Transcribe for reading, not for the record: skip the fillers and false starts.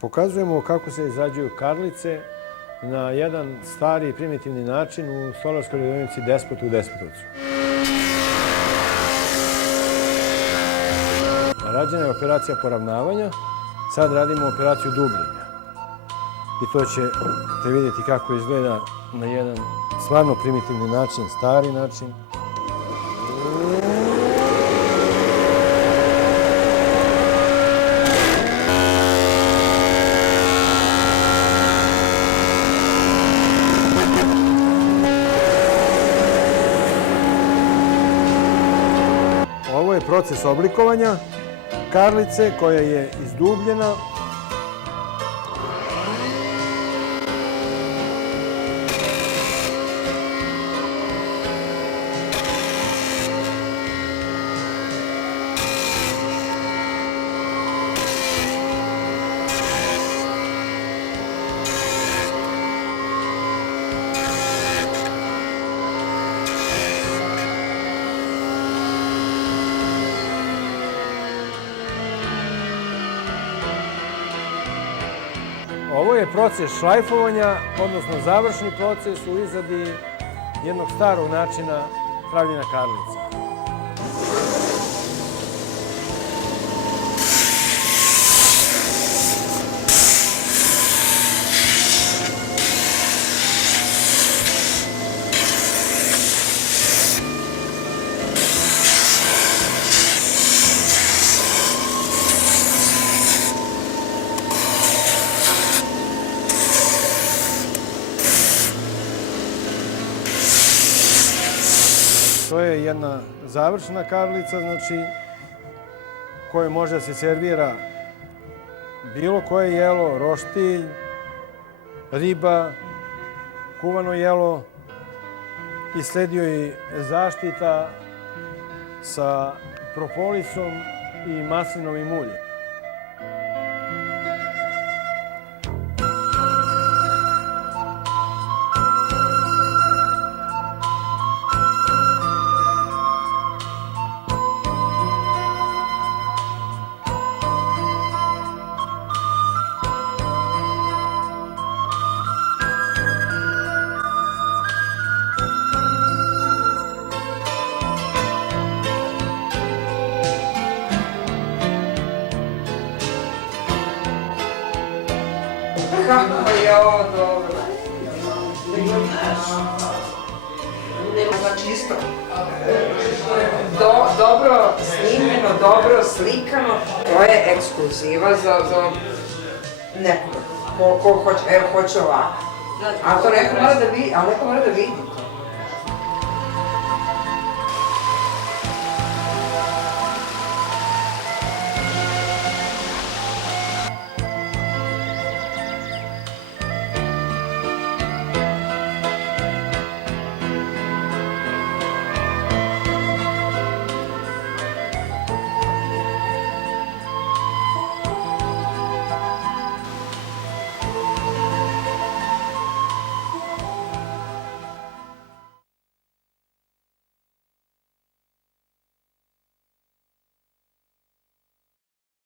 Pokazujemo kako se izrađuju karlice na jedan stari primitivni način u stolarskoj radionici Despot u Despotovcu. Rađena je operacija poravnavanja, sad radimo operaciju dubljenja. I to ćete vidjeti kako izgleda na jedan stvarno primitivni način, stari način. Ovo je proces oblikovanja karlice koja je izdubljena. Ovo je proces šlajfovanja, odnosno završni proces u izradi jednog starog načina pravljenja karlica. To je jedna završena karlica, znači, kojoj može da se servira bilo koje jelo, roštilj, riba, kuvano jelo i sledi joj zaštita sa propolisom i maslinovim uljem. Kako je ovo dobro. Znači isto, dobro snimljeno, dobro slikano, to je ekskluziva za nekoga ko hoće ovako. A to neko mora da vidi,